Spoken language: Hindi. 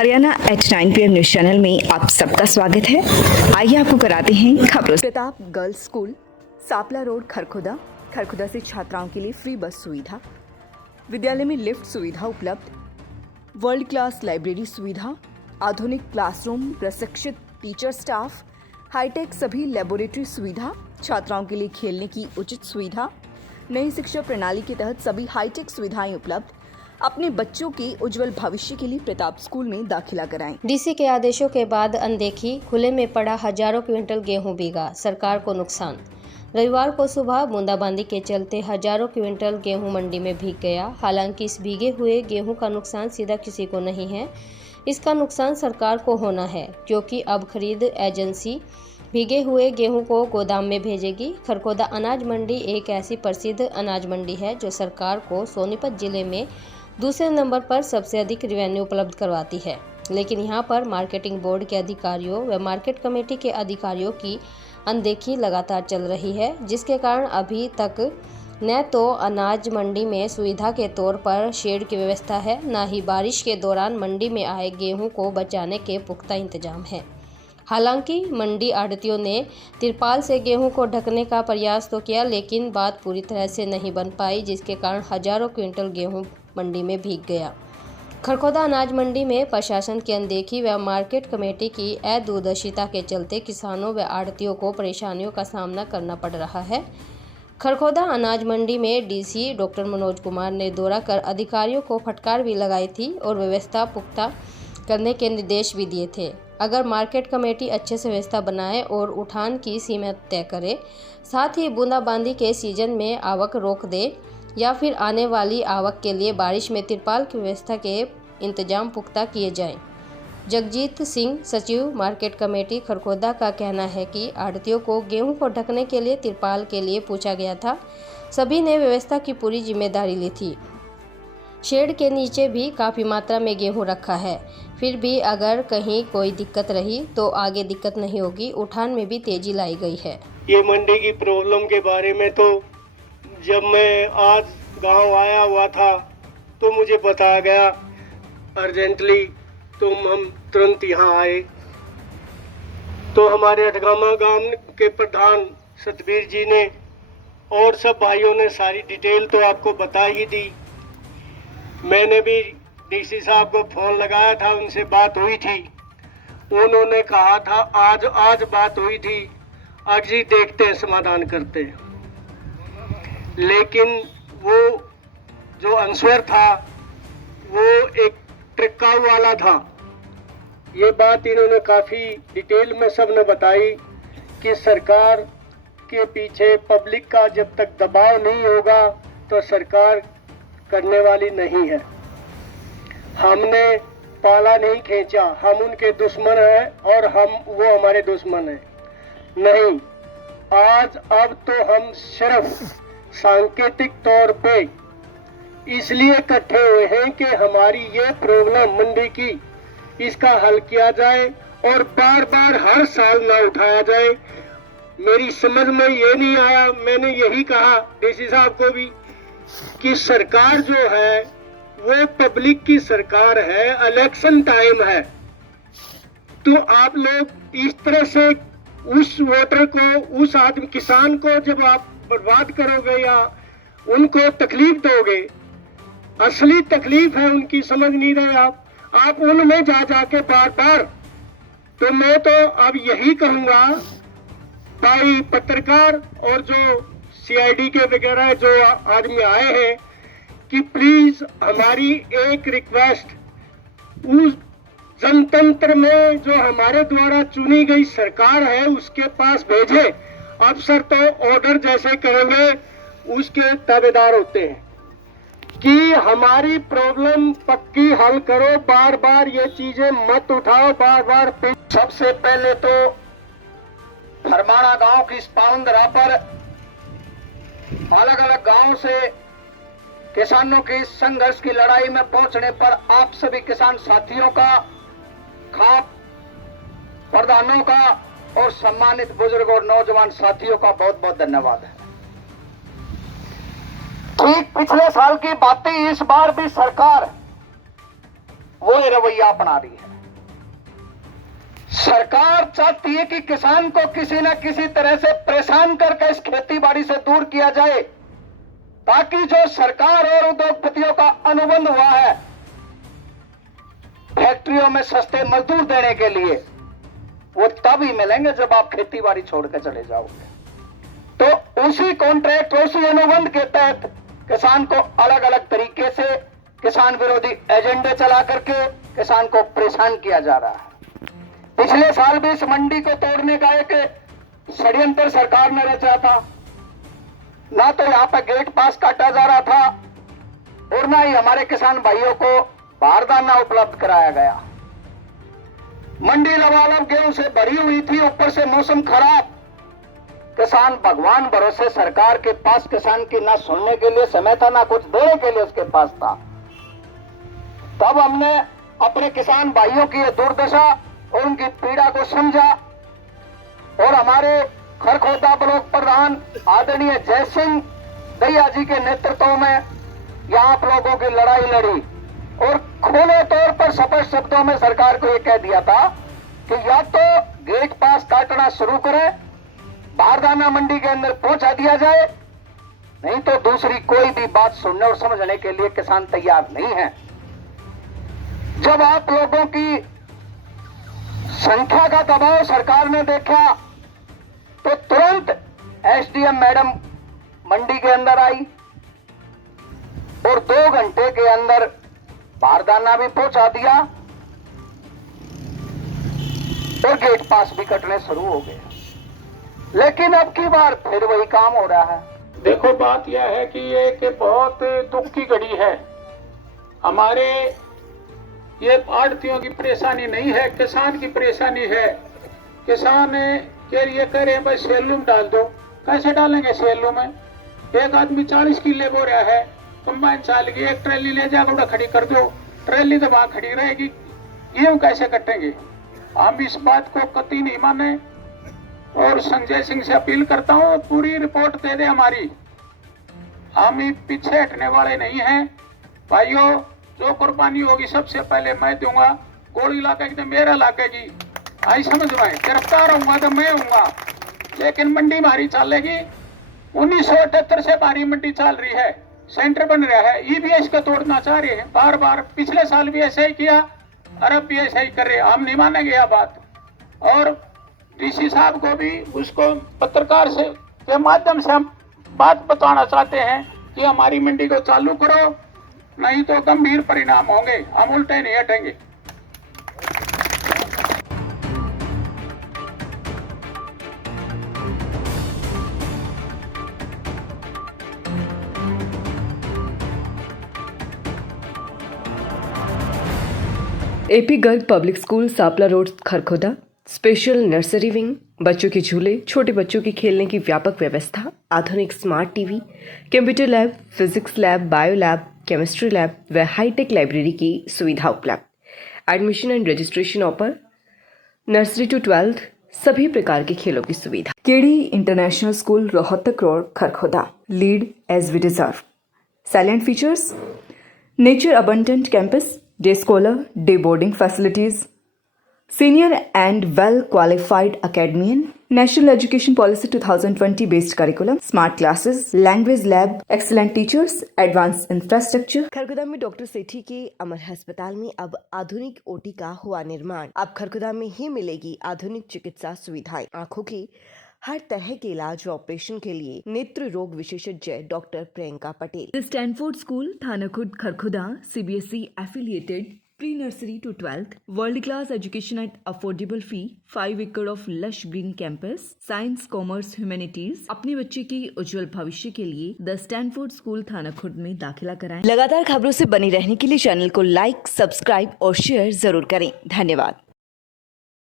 Haryana H9 PM news channel में आप सबका स्वागत है। आइए आपको कराते हैं खबरों। Pratap girls school, Sapla road, Kharkhoda से छात्राओं के लिए फ्री बस सुविधा, विद्यालय में लिफ्ट सुविधा उपलब्ध, वर्ल्ड क्लास लाइब्रेरी सुविधा, आधुनिक क्लासरूम, प्रशिक्षित टीचर स्टाफ, हाईटेक सभी लेबोरेटरी सुविधा, छात्राओं के लिए खेलने की उचित सुविधा, नई शिक्षा प्रणाली के तहत सभी हाईटेक सुविधाएं उपलब्ध। अपने बच्चों के उज्जवल भविष्य के लिए प्रताप स्कूल में दाखिला कराएं। डीसी के आदेशों के बाद अनदेखी, खुले में पड़ा हजारों क्विंटल गेहूं भीगा, सरकार को नुकसान। रविवार को सुबह बूंदाबांदी के चलते हजारों क्विंटल गेहूं मंडी में भीग गया। हालांकि इस भीगे हुए गेहूं का नुकसान सीधा किसी को नहीं है, इसका नुकसान सरकार को होना है, क्योंकि अब खरीद एजेंसी भीगे हुए गेहूं को गोदाम में भेजेगी। खरखोदा अनाज मंडी एक ऐसी प्रसिद्ध अनाज मंडी है जो सरकार को सोनीपत जिले में दूसरे नंबर पर सबसे अधिक रेवेन्यू उपलब्ध करवाती है। लेकिन यहां पर मार्केटिंग बोर्ड के अधिकारियों व मार्केट कमेटी के अधिकारियों की अनदेखी लगातार चल रही है, जिसके कारण अभी तक न तो अनाज मंडी में सुविधा के तौर पर शेड की व्यवस्था है, न ही बारिश के दौरान मंडी में आए गेहूं को बचाने के पुख्ता इंतजाम है। हालांकि मंडी आढ़तियों ने तिरपाल से गेहूं को ढकने का प्रयास तो किया, लेकिन बात पूरी तरह से नहीं बन पाई, जिसके कारण हजारों क्विंटल गेहूं मंडी में भीग गया। खरखोदा अनाज मंडी में प्रशासन की अनदेखी व मार्केट कमेटी की अदूरदर्शिता के चलते किसानों व आढ़तियों को परेशानियों का सामना करना पड़ रहा है। खरखोदा अनाज मंडी में डीसी डॉक्टर मनोज कुमार ने दौरा कर अधिकारियों को फटकार भी लगाई थी और व्यवस्था पुख्ता करने के निर्देश भी दिए थे। अगर मार्केट कमेटी अच्छे से व्यवस्था बनाए और उठान की सीमा तय करे, साथ ही बूंदाबांदी के सीजन में आवक रोक दे या फिर आने वाली आवक के लिए बारिश में तिरपाल की व्यवस्था के इंतजाम पुख्ता किए जाएं। जगजीत सिंह, सचिव मार्केट कमेटी खरखोदा का कहना है कि आढ़तियों को गेहूं को ढकने के लिए तिरपाल के लिए पूछा गया था। सभी ने व्यवस्था की पूरी जिम्मेदारी ली थी। शेड के नीचे भी काफ़ी मात्रा में गेहूं रखा है, फिर भी अगर कहीं कोई दिक्कत रही तो आगे दिक्कत नहीं होगी। उठान में भी तेजी लाई गई है। ये मंडी की प्रॉब्लम के बारे में तो जब मैं आज गांव आया हुआ था तो मुझे बताया गया अर्जेंटली, तो हम तुरंत यहाँ आए। तो हमारे अठगामा गांव के प्रधान सतबीर जी ने और सब भाइयों ने सारी डिटेल तो आपको बता ही दी। मैंने भी डीसी साहब को फ़ोन लगाया था, उनसे बात हुई थी। उन्होंने कहा था आज बात हुई थी, आज ही देखते हैं, समाधान करते हैं। लेकिन वो जो आंसर था वो एक ट्रिकाऊ वाला था। ये बात इन्होंने काफ़ी डिटेल में सबने बताई कि सरकार के पीछे पब्लिक का जब तक दबाव नहीं होगा तो सरकार करने वाली नहीं है। हमने पाला नहीं खींचा, हम उनके दुश्मन हैं और वो हमारे दुश्मन हैं नहीं। अब तो हम सिर्फ सांकेतिक तौर पे इसलिए इकट्ठे हुए हैं कि हमारी ये प्रॉब्लम मंडी की, इसका हल किया जाए और बार बार हर साल ना उठाया जाए। मेरी समझ में ये नहीं आया, मैंने यही कहा डीसी साहब को भी कि सरकार जो है वो पब्लिक की सरकार है, इलेक्शन टाइम है, तो आप लोग इस तरह से उस वोटर को, उस आदमी किसान को जब आप बर्बाद करोगे या उनको तकलीफ दोगे, असली तकलीफ है उनकी, समझ नहीं रहे आप उनमें जाके बार। तो मैं तो अब यही कहूँगा भाई पत्रकार और जो सीआईडी के वगैरह जो आदमी आए हैं कि प्लीज हमारी एक रिक्वेस्ट, उस जनतंत्र में जो हमारे द्वारा चुनी गई सरकार है उसके पास भेजे। अफसर तो ऑर्डर जैसे करेंगे उसके ताबेदार होते हैं कि हमारी प्रॉब्लम पक्की हल करो, बार बार ये चीजें मत उठाओ, बार। सबसे पहले तो फरमाना गांव की इस पावनधरा पर अलग अलग गांव से किसानों की संघर्ष की लड़ाई में पहुंचने पर आप सभी किसान साथियों का, खाप प्रधानों का और सम्मानित बुजुर्ग और नौजवान साथियों का बहुत बहुत धन्यवाद है। ठीक पिछले साल की बातें इस बार भी सरकार वो ये रवैया अपना रही है। सरकार चाहती है कि किसान को किसी न किसी तरह से परेशान करके इस खेती बाड़ी से दूर किया जाए, ताकि जो सरकार और उद्योगपतियों का अनुबंध हुआ है फैक्ट्रियों में सस्ते मजदूर देने के लिए, वो तब ही मिलेंगे जब आप खेती बाड़ी छोड़ के चले जाओगे। तो उसी कॉन्ट्रैक्ट, उसी अनुबंध के तहत किसान को अलग अलग तरीके से किसान विरोधी एजेंडे चला करके किसान को परेशान किया जा रहा है। पिछले साल भी इस मंडी को तोड़ने का एक षड्यंत्र सरकार ने रचा था। ना तो यहां पर गेट पास काटा जा रहा था और ना ही हमारे किसान भाइयों को बारदाना उपलब्ध कराया गया। मंडी लबालब गेहूं से भरी हुई थी, ऊपर से मौसम खराब। किसान भगवान भरोसे सरकार के पास किसान की ना सुनने के लिए समय था, ना कुछ देने के लिए उसके पास था। तब हमने अपने किसान भाइयों की ये दुर्दशा और उनकी पीड़ा को समझा और हमारे खरखोदा ब्लॉक प्रधान आदरणीय जय सिंह दैया जी के नेतृत्व में यहाँ आप लोगों की लड़ाई लड़ी और खुले तौर पर स्पष्ट शब्दों में सरकार को यह कह दिया था कि या तो गेट पास काटना शुरू करें, बारदाना मंडी के अंदर पहुंचा दिया जाए, नहीं तो दूसरी कोई भी बात सुनने और समझने के लिए किसान तैयार नहीं है। जब आप लोगों की संख्या का दबाव सरकार ने देखा तो तुरंत एसडीएम मैडम मंडी के अंदर आई और 2 घंटे के अंदर बारदाना भी पहुंचा दिया और गेट पास भी कटने शुरू हो गए। लेकिन अब की बार फिर वही काम हो रहा है। देखो, बात यह है कि ये एक बहुत दुख की घड़ी है। हमारे ये आड़तियों की परेशानी नहीं है, किसान की परेशानी है। किसान के लिए कह रहे हैं भाई सेलू में डाल दो। कैसे डालेंगे सेलू में? एक आदमी 40 किले बो रहा है, कंबाइन चाल की, एक ट्रेली ले जाकर खड़ी कर दो, ट्रेली तो वहां खड़ी रहेगी, गेहूं कैसे कटेंगे? हम इस बात को कतई नहीं माने और संजय सिंह से अपील करता हूं पूरी रिपोर्ट दे दे हमारी। हम पीछे हटने वाले नहीं हैं भाइयों। जो कुर्बानी होगी सबसे पहले मैं दूंगा। गोली लागेगी तो मेरा लागेगी, आई समझ में। गिरफ्तार होऊंगा तो मैं होऊंगा, लेकिन मंडी मारी चलेगी। 1978 से हमारी मंडी चल रही है, सेंटर बन रहा है। ईबीएस को तोड़ना चाह रहे हैं बार बार। पिछले साल भी ऐसे ही किया और अब भी ऐसा ही कर रहे हैं। हम नहीं मानेंगे यह बात। और डीसी साहब को भी उसको पत्रकार से के माध्यम से हम बात बताना चाहते हैं कि हमारी मंडी को चालू करो, नहीं तो गंभीर परिणाम होंगे। हम उल्टे नहीं हटेंगे। AP Garg public school Sapla road Kharkhoda special nursery wing, बच्चों के झूले, छोटे बच्चों की खेलने की व्यापक व्यवस्था, आधुनिक smart TV, computer lab, physics lab, bio lab, chemistry lab व हाईटेक लाइब्रेरी की सुविधा उपलब्ध। Admission and registration open. Nursery to 12th सभी प्रकार के खेलों की सुविधा। KD international school Rohtak road Kharkhoda. Lead as we deserve. Silent features: nature abundant campus, day scholar, day boarding facilities, senior and well-qualified academician, National Education Policy 2020 based curriculum, smart classes, language lab, excellent teachers, advanced infrastructure। Kharkhoda में डॉक्टर सेठी के अमर अस्पताल में अब आधुनिक ओटी का हुआ निर्माण। अब खरखोदा में ही मिलेगी आधुनिक चिकित्सा सुविधाएं। आंखों की हर तरह के इलाज और ऑपरेशन के लिए नेत्र रोग विशेषज्ञ doctor Priyanka Patel. Stanford school थाना खुद Kharkhoda CBSE affiliated pre nursery to 12th, world class education at affordable fee, 5 एकड़ of lush green campus, science, commerce, humanities. अपने बच्चे के उज्जवल भविष्य के लिए द स्टैनफोर्ड स्कूल थाना खुद में दाखिला कराएं। लगातार खबरों से बनी रहने के लिए चैनल को लाइक, सब्सक्राइब और शेयर जरूर करें। धन्यवाद।